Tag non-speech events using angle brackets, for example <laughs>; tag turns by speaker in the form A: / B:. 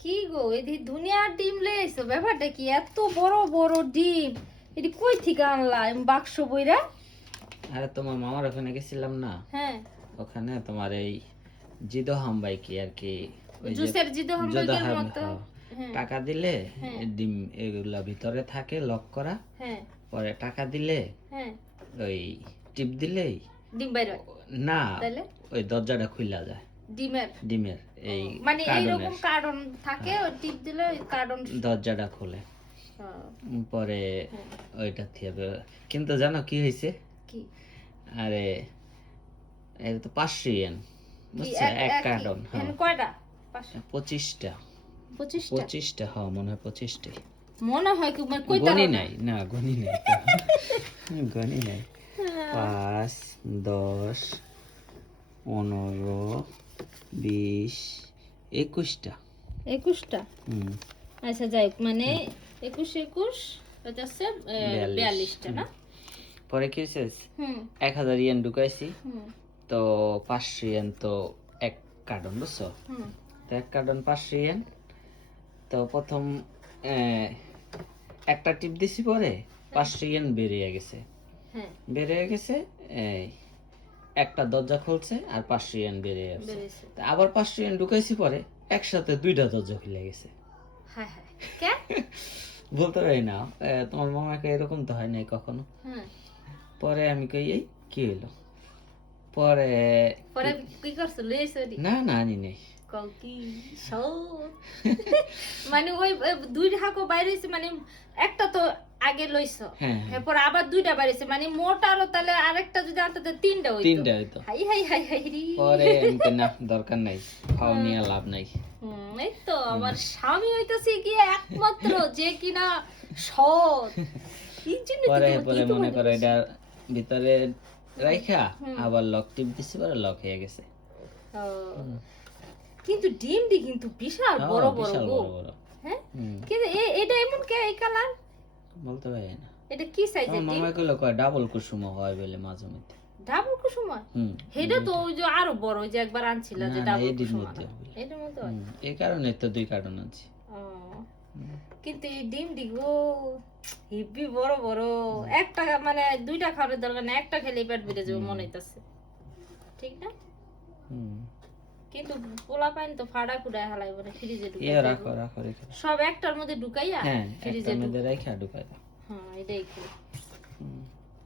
A: কি গো? এদি দুনিয়ার ডিম লেছো ব্যাপারটা কি? এত বড় বড় ডিম। এটি কই থেকে আনলা? বাক্স বইরা?
B: আরে তোমার মামার ওখানে গেছিলাম না?
A: হ্যাঁ।
B: ওখানে তোমার এই জিদো হাম্বাই কি আর কি
A: জুসের জিদো হামবার্গের মতো
B: হ্যাঁ।
A: হ্যাঁ।
B: টাকা দিলে
A: হ্যাঁ।
B: ডিম এগুলা ভিতরে থাকে লক করা। পরে টাকা দিলে ওই টিপ দিলেই
A: ডিম বাইর।
B: না ওই দরজাটা খুইলা যায়।
A: ডিমের
B: ডিমের এই
A: মানে এইরকম
B: কার্টনের
A: থাকে ওই টিপ দিলে ওই
B: দরজাটা খোলে। পরে ওইটা থেকে কিন্তু জানো কি হয়েছে
A: কি?
B: আরে এটা তো পাঁচশো ইয়েন
A: এক-
B: কার্টন হ্যাঁ।
A: কয়টা?
B: পঁচিশটা।
A: পঁচিশটা?
B: পঁচিশটা হ্যাঁ মনে হয় পঁচিশটাই
A: মনে হয় কি মানে কই
B: গনি নাই না গনি নাই। <laughs> গনি নাই। পাঁচ দশ পনেরো বিশ একুশটা।
A: একুশটা?
B: হুম।
A: আচ্ছা যাই মানে একুশ একুশ হচ্ছে বিয়াল্লিশটা না?
B: পরে কি হয়েছে এক হাজার ইয়েন ঢুকাইছি। তো পাঁচশো ইয়েন তো এক কার্টন বুঝছ? তো এক কার্টন পাঁচশো ইয়েন। তো প্রথম একটা টিপ দিছি পরে পাঁচশো ইয়েন বেরিয়ে গেছে।
A: হ্যাঁ।
B: বেরিয়ে গেছে এই একটা দরজা খুলছে আর পাঁচশো ইয়েন বেরিয়ে তা আবার পাঁচশো ইয়েন ঢুকাইছি পরে একসাথে দুইটা দরজা খুলে গেছে। <laughs> বলতে পারি না। তোমার মামাকে এরকম তো হয় নাই কখনো? পরে আমি কই এই কি হইল? পরে
A: পরে কি করছ? না
B: না আনি নেই। <laughs>
A: মানে ওই ওই দুই হাকো বাইরে মানে একটা তো আগে লইছো।
B: হ্যাঁ হ্যাঁ।
A: এরপর আবার দুইটা বাড়িছে মানে মোট আরও তাহলে আরেকটা যদি আনতে তো তিনটা হইতো।
B: তিনটা হইতো।
A: হাই হাই হাই হাই রি।
B: পরে কই, না দরকার নাই। খাওয়া নিয়ে লাভ নাই।
A: হুম, এই তো আমার স্বামী হইতাছে কি একমাত্র যে কিনা সৎ।
B: পরে পরে মনে করো এটা ভিতরে রাইখা আবার লক টিপ দিছি পরে লক হয়ে গেছে।
A: কিন্তু ডিমটি কিন্তু বিশাল
B: হ্যাঁ,
A: বড় বড় হ্যাঁ? কিন্তু এ- এটা এমন কে এই কালার?
B: বলতে পারি না।
A: এটা কি
B: আমার
A: ডিম
B: মামা কইলো কয় ডাবল কুসুম হয় বলে মাঝে মধ্যে।
A: ডাবল কুসুমা
B: হুম
A: এটা তো ওই যে আরও বড় ওই যে একবার আনছিল যে ডাবল কুসুমা হয়?
B: হুম, এই কারণে তো দুই কার্টন আছে
A: কিন্তু এই ডিমটি গো হেভি বড় বড়। একটা মানে দুইটা খাওয়ার দরকার না একটা খেলে পেট বেড়ে যাবে মনে হইতাছে। ঠিক না?
B: হুম।
A: কিন্তু পোলা পাইন তো ফাড়া কুড়ায় হালাই বলে ফ্রিজে ঢুকাই
B: ইয়া। রাখো রাখো রেখে
A: সব একটার মধ্যে ঢুকাইয়া
B: হ্যাঁ
A: ফ্রিজে
B: মধ্যে রেখে ঢুকাইয়া
A: হ্যাঁ এটাই।